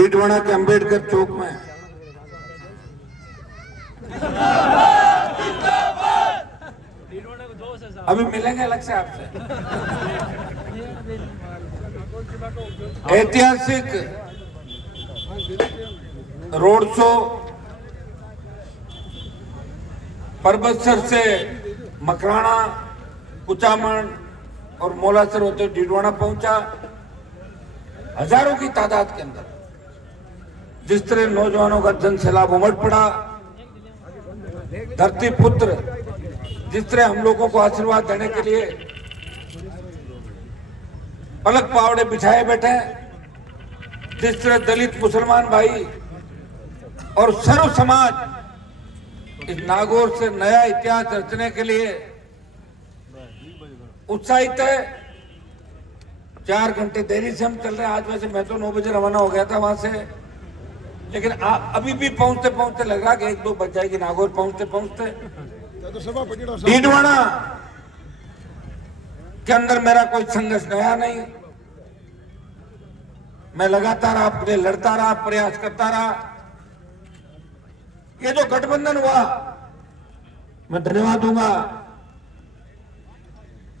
डीडवाना के अंबेडकर चौक में अभी मिलेंगे अलग से आपसे। ऐतिहासिक रोड शो परबतसर से मकराना, कुचामन और मोलासर होते डीडवाना पहुंचा। हजारों की तादाद के अंदर जिस तरह नौजवानों का जन सैलाब उमड़ पड़ा, धरती पुत्र जिस तरह हम लोगों को आशीर्वाद देने के लिए पलक पावड़े बिछाए बैठे, जिस तरह दलित मुसलमान भाई और सर्व समाज इस नागौर से नया इतिहास रचने के लिए उत्साहित है। 4 घंटे देरी से हम चल रहे हैं। आज वैसे मैं तो 9 बजे रवाना हो गया था वहां से, लेकिन अभी भी पहुंचते पहुंचते लगा कि 1-2 बज जाएगी नागौर पहुंचते पहुंचते। डीडवाना के अंदर मेरा कोई संघर्ष नया नहीं, मैं लगातार आपके लिए लड़ता रहा, प्रयास करता रहा। ये जो गठबंधन हुआ, मैं धन्यवाद दूंगा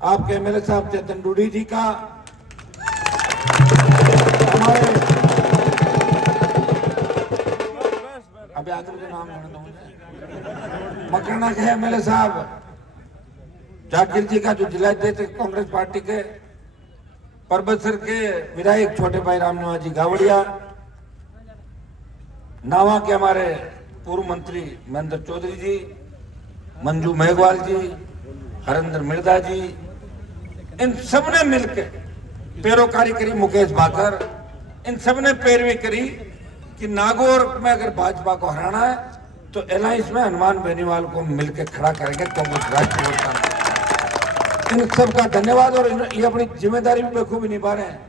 आपके एमएलए साहब चेतन डूडी जी का, हमारे अभी आगे मुझे नाम लेना दूंगा, मकराना के एमएलए साहब जाकिर जी का, जो जिला अध्यक्ष कांग्रेस पार्टी के, परबतसर के विधायक छोटे भाई रामनिवास जी गावड़िया, नावा के हमारे पूर्व मंत्री महेंद्र चौधरी जी, मंजू मेघवाल जी, हरेंद्र मिर्जा जी, इन सब ने मिलकर पैरोकारी करी। मुकेश भाकर, इन सब ने पैरवी करी कि नागौर में अगर भाजपा को हराना है तो एलायंस में हनुमान बेनीवाल को मिलकर खड़ा करेंगे कांग्रेस राष्ट्रीय। इन सब का धन्यवाद। और ये अपनी जिम्मेदारी भी बखूबी निभा रहे हैं।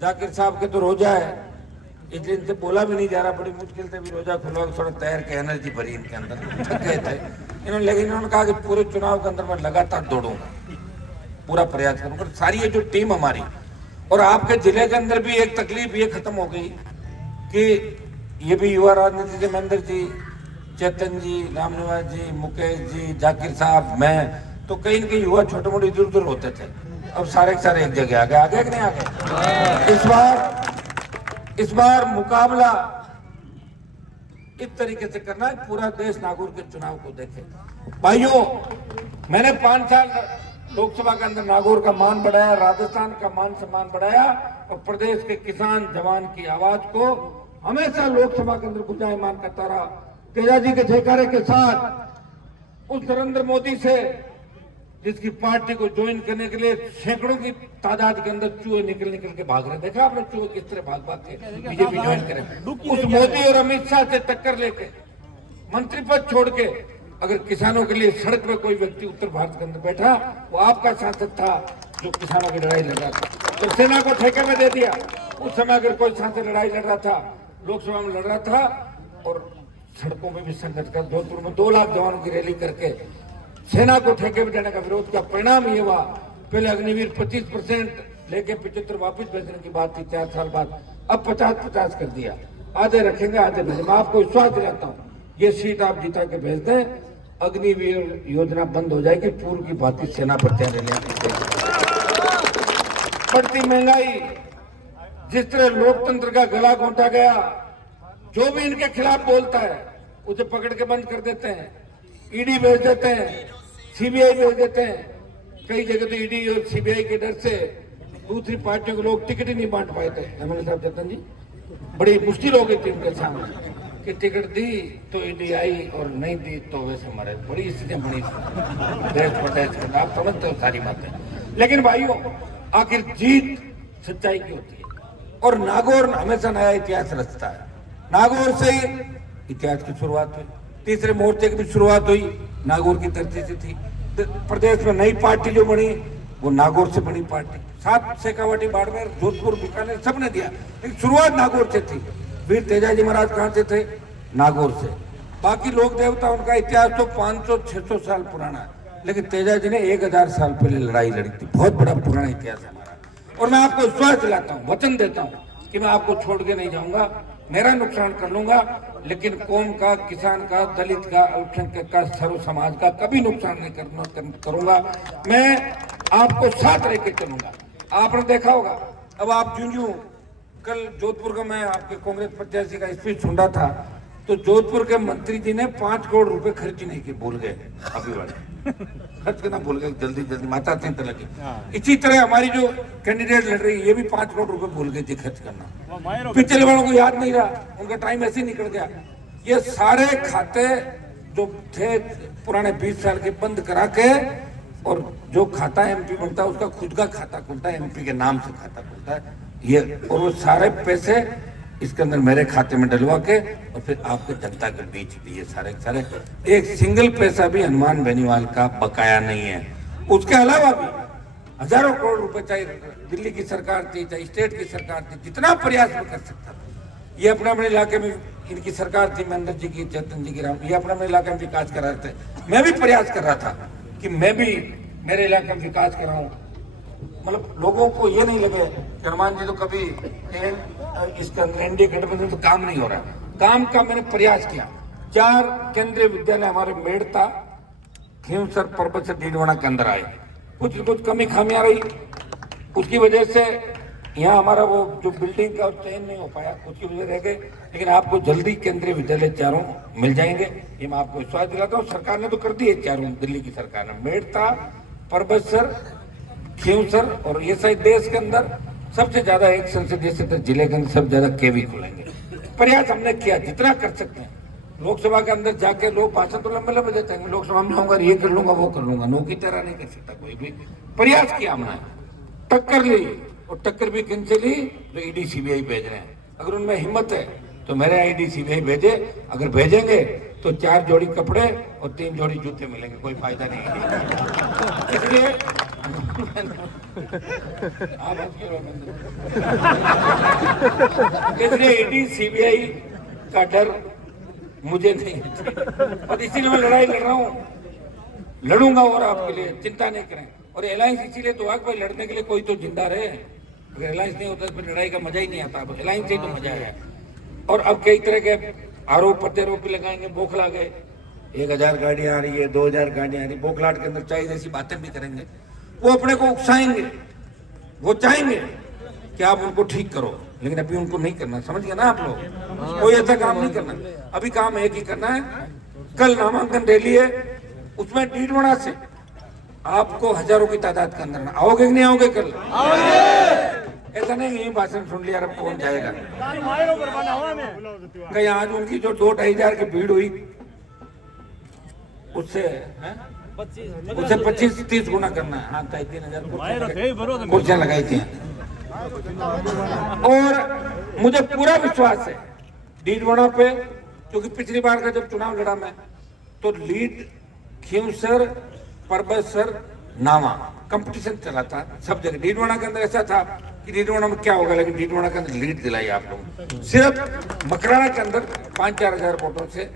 जाकिर साहब के तो रोजा है, इसलिए इनसे बोला भी नहीं जा रहा, बड़ी मुश्किल से भी रोजा खुलवा, थोड़ा तैर के एनर्जी भरी इनके अंदर, थक गए थे इन्होंने। लेकिन इन्होंने कहा कि पूरे चुनाव के अंदर मैं लगातार दौड़ूंगा, पूरा प्रयास करूंगा। सारी ये जो टीम हमारी, और आपके जिले के अंदर भी एक तकलीफ ये खत्म हो गई कि ये भी युवा राजनीति से महेंद्र जी, चेतन जी, रामनिवास जी, मुकेश जी, जाकिर साहब, मैं, तो कहीं न कहीं युवा छोटे मोटे इधर उधर होते थे, अब सारे के सारे एक जगह आ गए। आगे कि नहीं आगे? इस बार मुकाबला इस तरीके से करना है, पूरा देश नागौर के चुनाव को देखे। भाइयों, मैंने 5 साल लोकसभा के अंदर नागौर का मान बढ़ाया, राजस्थान का मान सम्मान बढ़ाया, और प्रदेश के किसान जवान की आवाज को हमेशा लोकसभा के अंदर गुंजायमान करता रहा। तेजा जी के जयकारे के साथ उस नरेंद्र मोदी से, जिसकी पार्टी को ज्वाइन करने के लिए सैकड़ों की तादाद के अंदर चूहे निकल के भाग रहे, देखा आपने चूहे किस तरह भाग के बीजेपी ज्वाइन करे। उस मोदी और अमित शाह से टक्कर लेके, मंत्री पद छोड़ के, अगर किसानों के लिए सड़क पे कोई व्यक्ति उत्तर भारत के अंदर बैठा, वो आपका सांसद था जो किसानों की लड़ाई लड़ रहा था, तो सेना को ठेके में दे दिया। उस समय अगर कोई सांसद लड़ाई लड़ रहा था, लोकसभा में लड़ रहा था, और सड़कों में भी संघर्ष कर, जोधपुर में 2 लाख जवानों की रैली करके सेना को ठेके में देने का विरोध किया। परिणाम ये हुआ, पहले अग्निवीर 25% लेके 75 वापिस भेजने की बात थी 4 साल बाद, अब 50-50 कर दिया। आधे रखेंगे, आधे भेजेंगे। मैं आपको विश्वास दिलाता हूँ, ये सीट आप जिता के भेज दें, अग्निवीर योजना बंद हो जाएगी, पूर्व की भांति सेना भर्तियां ले लेंगे। बढ़ती महंगाई, जिस तरह लोकतंत्र का गला घोंटा गया, जो भी इनके खिलाफ बोलता है उसे पकड़ के बंद कर देते हैं, ईडी भेज देते हैं, सीबीआई भेज देते हैं। कई जगह तो ईडी और सीबीआई के डर से दूसरी पार्टियों के लोग टिकट ही नहीं बांट पाए थे। एमएलए साहब चेतन जी, बड़ी मुश्किल हो गई थी उनके सामने कि टिकट दी तो ईडी आई और नहीं दी तो वैसे मरे। बड़ी स्थितियां बनी, देश पर आप समझते हो सारी बातें। लेकिन भाइयों, आखिर जीत सच्चाई की होती है, और नागौर हमेशा नया इतिहास रचता है। नागौर से ही इतिहास की शुरुआत हुई, तीसरे मोर्चे की भी शुरुआत हुई नागौर की धरती से थी। प्रदेश में नई पार्टी जो बनी वो नागौर से बनी पार्टी। 7 शेखावाटी, बाड़मेर, जोधपुर, बीकानेर सबने दिया, लेकिन शुरुआत नागौर से थी। वीर तेजाजी महाराज कहाँ से थे? नागौर से। बाकी लोक देवता, उनका इतिहास तो 500-600 साल पुराना है, लेकिन तेजाजी ने 1000 साल पहले लड़ाई लड़ी थी। बहुत बड़ा पुराना इतिहास है हमारा। और मैं आपको विश्वास दिलाता हूँ, वचन देता हूँ कि मैं आपको छोड़ के नहीं जाऊंगा, मेरा नुकसान कर लूंगा, लेकिन कौम का, किसान का, दलित का, अल्पसंख्यक का, सर्व समाज का कभी नुकसान नहीं करूंगा। मैं आपको साथ लेके चलूंगा। आपने देखा होगा, अब आप यूं कल जोधपुर का मैं आपके कांग्रेस प्रत्याशी का स्पीच सुन रहा था, तो जोधपुर के मंत्री जी ने 5 करोड़ रुपए खर्च नहीं किए, भूल गए अभी वाले खर्च करना भूल गए, जल्दी जल्दी माता चिंता लगे। इसी तरह हमारी जो कैंडिडेट लड़ रही है ये भी 5 करोड़ रुपए भूल गई थी खर्च करना। पिछले वालों को याद नहीं रहा, उनका टाइम ऐसे ही निकल गया। ये सारे खाते जो थे पुराने 20 साल के बंद करा के, और जो खाता एमपी बनता है उसका खुद का खाता खुलता है, एमपी के नाम से खाता खुलता है ये, और वो सारे पैसे इसके अंदर मेरे खाते में डलवा के और फिर आपके जनता के बीच दिए सारे। एक सिंगल पैसा भी हनुमान बेनीवाल का बकाया नहीं है। उसके अलावा भी हजारों करोड़ रुपए, चाहे दिल्ली की सरकार थी, चाहे स्टेट की सरकार थी, जितना प्रयास में कर सकता था। ये अपने अपने इलाके में इनकी सरकार थी, महेंद्र जी की, चेतन जी की, राम, ये अपने अपने इलाके में विकास कर रहे थे। मैं भी प्रयास कर रहा था कि मैं भी मेरे इलाके में विकास कराऊं। मतलब लोगों को ये नहीं लगे कि हनुमान जी तो कभी इसका एनडीए गठबंधन तो काम नहीं हो रहा। काम का मैंने प्रयास किया। 4 केंद्रीय विद्यालय हमारे मेड़ता, खींवसर, परबतसर, डीडवाना के अंदर आए। कुछ कमी खामियां रही, उसकी वजह से यहाँ हमारा वो जो बिल्डिंग का चयन नहीं हो पाया, उसकी वजह रह गए। लेकिन आपको जल्दी केंद्रीय विद्यालय 4 मिल जाएंगे, ये मैं आपको विश्वास दिलाता हूँ। सरकार ने तो कर दिए 4, दिल्ली की सरकार ने। मेड़ता, परबतसर, खींवसर, और ये शायद देश के अंदर सबसे ज्यादा, एक संसदीय क्षेत्र जिले के अंदर सबसे ज्यादा केवी खुलेंगे। प्रयास हमने किया जितना कर सकते हैं। लोकसभा के अंदर जाके लोग भाषण तो लंबे लंबे देते हैं, लोकसभा में आऊंगा, ये कर लूंगा, वो कर लूंगा। नो की तरह नहीं कर सकता कोई भी। प्रयास किया हमने, टक्कर ली, और टक्कर भी किन से ली? जो ईडी सीबीआई भेज रहे हैं। अगर उनमें हिम्मत है तो मेरे ईडी सीबीआई भेजे, अगर भेजेंगे तो 4 जोड़ी कपड़े और 3 जोड़ी जूते मिलेंगे, कोई फायदा नहीं है। इसलिए इसलिए ईडी सीबीआई का डर मुझे नहीं है, और इसीलिए मैं लड़ाई लड़ रहा हूँ, लड़ूंगा और आपके लिए, चिंता नहीं करें। और अलायंस इसीलिए तो भाई लड़ने के लिए कोई तो जिंदा रहे। अगर अलायंस नहीं होता तो फिर लड़ाई का मजा ही नहीं आता। अब अलायंस से तो मजा है। और अब कई तरह के आरोप प्रत्यारोप भी लगाएंगे। बौखला गए, 1000 गाड़ियां आ रही है, 2000 गाड़ियां आ रही, बौखलाट के अंदर चाहिए जैसी बातें भी करेंगे। वो अपने को उकसाएंगे, वो चाहेंगे कि आप उनको ठीक करो, लेकिन अभी उनको नहीं करना। समझ गए ना आप लोग? कोई ऐसा काम नहीं करना। अभी काम एक ही करना है। कल नामांकन रैली है, उसमें डीडवाना से आपको हजारों की तादाद के अंदर आओगे कि नहीं आओगे? कल ऐसा नहीं यही भाषण सुन लिया अब कौन जाएगा। कहीं आज उनकी जो 2-2.5 की भीड़ हुई, उससे 25-30 गुना करना है। हाँ, 3,000 कुर्सियां लगाई थी। और मुझे पूरा विश्वास है डीडवाना पे, क्योंकि पिछली बार का जब चुनाव लड़ा मैं, तो लीड खींवसर, परबतसर, नावा कंपटीशन चला था सब जगह। डीडवाना के अंदर ऐसा था कि डीडवाना में क्या होगा, लेकिन डीडवाना के अंदर लीड दिलाई आप लोगों। सिर्फ मकराना के अंदर 5-4 हजार वोटों से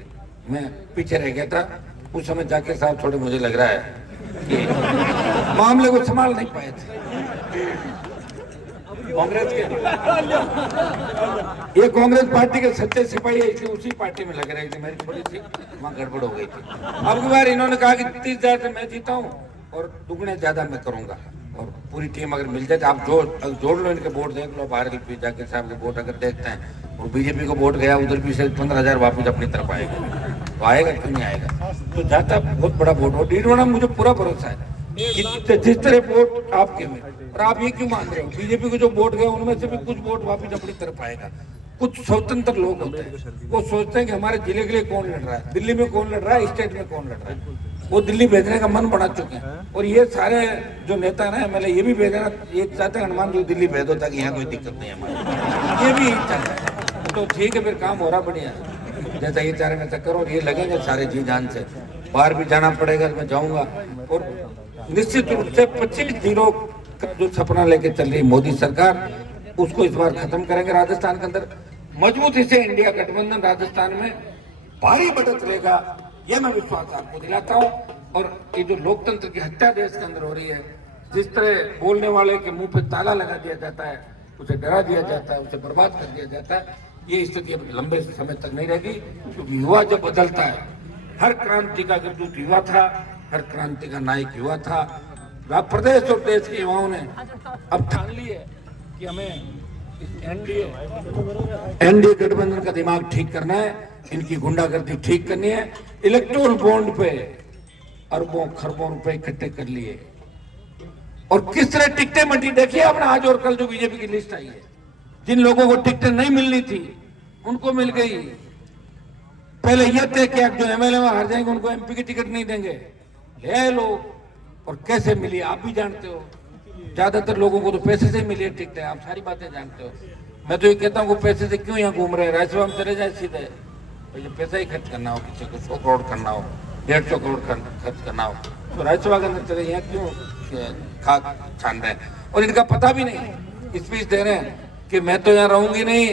मैं पीछे रह गया था। उस समय जाके साहब थोड़े मुझे लग रहा है कि मामले को संभाल नहीं पाए थे कांग्रेस के। ये कांग्रेस पार्टी के सच्चे सिपाही है, इसलिए उसी पार्टी में लग रहे थे। मेरी थोड़ी सी वहाँ गड़बड़ हो गई थी। अब की बार इन्होंने कहा कि 30,000 से मैं जीता हूँ और दुगने ज्यादा मैं करूंगा। और पूरी टीम अगर मिल जाए तो आप जोड़ लो, इनके वोट देख लो, बाहर के जाके साहब के वोट अगर देखते हैं, और बीजेपी को वोट गया उधर भी से 15,000 वापस अपनी तरफ आएगा, तो आएगा क्यों नहीं आएगा? तो जाता बहुत बड़ा वोट हो। डीडवाना मुझे पूरा भरोसा है कि जिस तरह वोट आपके हुए, और आप ये क्यों मान रहे हो? बीजेपी को जो वोट गए उनमें से भी कुछ वोट वापस अपनी तरफ आएगा। कुछ स्वतंत्र लोग होते हैं, वो सोचते हैं कि हमारे जिले के लिए कौन लड़ रहा है, दिल्ली में कौन लड़ रहा है, स्टेट में कौन लड़ रहा है, वो दिल्ली भेजने का मन बना चुके हैं। और ये सारे जो नेता है ना एमएलए, ये भी भेजना, ये चाहते हैं हनुमान जी दिल्ली भेज दो ताकि यहाँ कोई दिक्कत नहीं है हमारे, ये भी चाहते हैं। तो ठीक है, फिर काम हो रहा बढ़िया, जैसा ये चाह रहे वैसा करो। और ये लगेंगे सारे जी जान से, बाहर भी जाना पड़ेगा, मैं जाऊंगा। और निश्चित रूप से 25 दिनों का जो सपना लेके चल रही मोदी सरकार, उसको इस बार खत्म करेंगे। राजस्थान के अंदर मजबूती से इंडिया गठबंधन राजस्थान में भारी बढ़त लेगा, यह मैं विश्वास आपको दिलाता हूं। और ये जो लोकतंत्र की हत्या देश के अंदर हो रही है, जिस तरह बोलने वाले के मुंह पे ताला लगा दिया जाता है, उसे डरा दिया जाता है, उसे बर्बाद कर दिया जाता है। ये स्थिति अब लंबे समय तक नहीं रहेगी, क्योंकि युवा जब बदलता है, हर क्रांति का अग्रदूत युवा था, हर क्रांति का नायक युवा था। प्रदेश और देश के युवाओं ने अब ठान ली है कि हमें एनडीए गठबंधन का दिमाग ठीक करना है, इनकी गुंडागर्दी ठीक करनी है। इलेक्टोरल बॉन्ड पे अरबों खरबों रुपए इकट्ठे कर लिए और किस तरह टिकटें मटी। देखिए आपने आज और कल जो बीजेपी की लिस्ट आई है, जिन लोगों को टिकटें नहीं मिलनी थी उनको मिल गई। पहले यह तय किया जो एमएलए में हार जाएंगे उनको एमपी की टिकट नहीं देंगे, ले लो। और कैसे मिली आप भी जानते हो, ज्यादातर लोगों को तो पैसे से ही मिली है टिकटें, आप सारी बातें जानते हो। मैं तो ये कहता हूँ पैसे से क्यों यहाँ घूम रहे हैं, राज्यसभा में चले जाए सीधे। तो पैसा ही खर्च करना हो, किसी को 100 करोड़ करना हो, 150 करोड़ खर्च करना हो, तो राज्यसभा के अंदर चले, यहाँ क्यों खाक छान रहे हैं। और इनका पता भी नहीं, स्पीच दे रहे हैं कि मैं तो यहाँ रहूंगी नहीं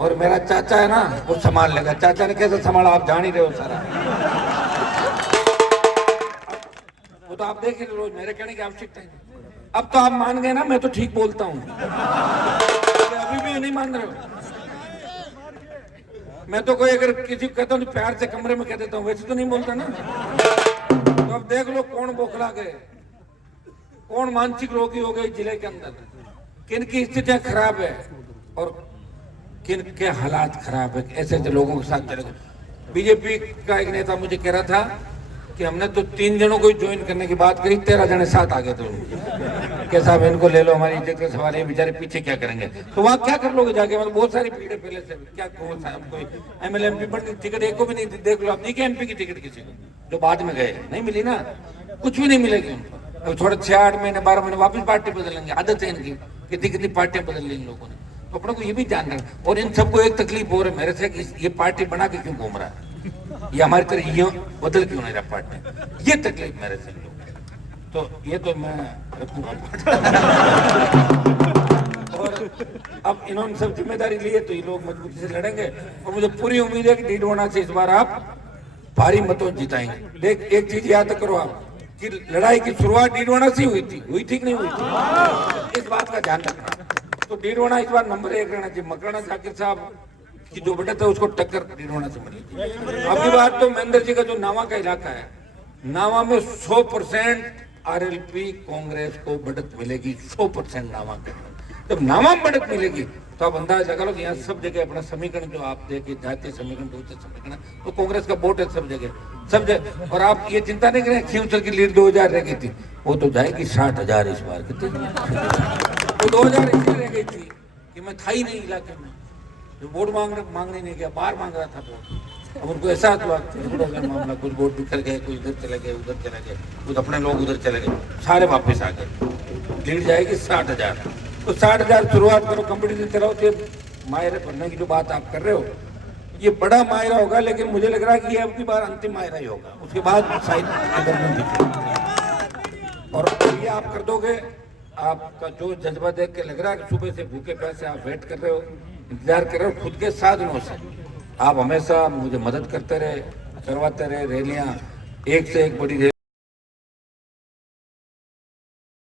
और मेरा चाचा है ना वो संभाल लेगा। चाचा ने कैसे संभाला आप जान ही रहे हो सारा। वो तो आप देख रहे रोज, मेरे कहने की आवश्यकता है। अब तो आप मान गए ना मैं तो ठीक बोलता हूँ, अभी भी नहीं मान रहे हो। मैं तो कोई अगर किसी को कहता हूँ तो प्यार से कमरे में कह देता हूँ, वैसे तो नहीं बोलता ना। तो अब देख लो कौन बौखला गए, कौन मानसिक रोगी हो गए जिले के अंदर, किन की स्थितियां खराब है और किन के हालात खराब है। ऐसे ऐसे लोगों के साथ चले। बीजेपी का एक नेता मुझे कह रहा था कि हमने तो 3 जनों को ज्वाइन करने की बात करी, 13 जने साथ आ गए थे। कि साहब इनको ले लो, हमारी इज्जत का सवाल है, बेचारे पीछे क्या करेंगे। तो वहाँ क्या कर लोगे जाके, मतलब बहुत सारी भीड़ है पहले से। क्या कौन सा कोई एमएलए एमपी पर टिकट एक को भी नहीं, देख लो आप, नहीं क्या एमपी की टिकट किसी को जो बाद में गए नहीं मिली ना, कुछ भी नहीं मिलेगी उनको। तो थोड़े 6-8 महीने 12 महीने वापस पार्टी बदलेंगे, आदत है इनकी, कितनी कितनी पार्टियां बदल ली इन लोगों ने। तो अपने को ये भी जानना है। और इन सबको एक तकलीफ हो रही है मेरे से कि ये पार्टी बना के क्यों घूम रहा है, ये हमारी तरह ये बदल क्यों नहीं रहा पार्टी, ये तकलीफ मेरे से लोग। तो ये तो मैं और अब इन्होंने सब जिम्मेदारी ली है तो ये लोग मजबूती से लड़ेंगे। और मुझे पूरी उम्मीद है कि डीडवाना से इस बार आप भारी मतों जिताएंगे। देख एक चीज याद करो आप कि लड़ाई की शुरुआत डीडवाना से हुई थी कि नहीं हुई थी, इस बात का ध्यान रखना। तो डीडवाना इस बार नंबर 1 रहना चाहिए। मकराना जाकिर साहब की जो बढ़त है उसको टक्कर डीडवाना से मिलेगी। अगली बार तो महेंद्र जी का जो नावा का इलाका है, नावा में 100% आरएलपी कांग्रेस को बढ़त मिलेगी, 100% नावा के। जब नावा में बढ़त मिलेगी तो आप अंदाज लगा लो कि यहाँ सब जगह अपना समीकरण जो आप देखिए, जातीय समीकरण, बहुजन समीकरण, तो कांग्रेस का वोट है सब जगह। और आप ये चिंता नहीं करें खींवसर की लीड 2000 रह गई थी, वो तो जाएगी 60,000 इस बार। कितनी वो 2000 इसलिए रह गई थी कि मैं था ही नहीं इलाके में, वोट मांगने नहीं गया, बाहर मांग रहा था वोट। अब उनको एहसास हुआ मामला, कुछ वोट बिखर गए, कुछ इधर चले गए, उधर चले गए, कुछ अपने लोग उधर चले गए, सारे वापस आ गए। लीड जाएगी 60,000। तो 60,000 शुरुआत करो, कंपटीशन चलाओ। तो मायरे भरने की जो बात आप कर रहे हो ये बड़ा मायरा होगा, लेकिन मुझे लग रहा है कि ये अब की बार अंतिम मायरा ही होगा, उसके बाद शायद और ये आप कर दोगे। आपका जो जज्बा देख के लग रहा है कि सुबह से भूखे प्यासे आप वेट कर रहे हो, इंतजार कर रहे हो, खुद के साधनों से आप हमेशा मुझे मदद करते रहे, करवाते रहे। रैलियां एक से एक बड़ी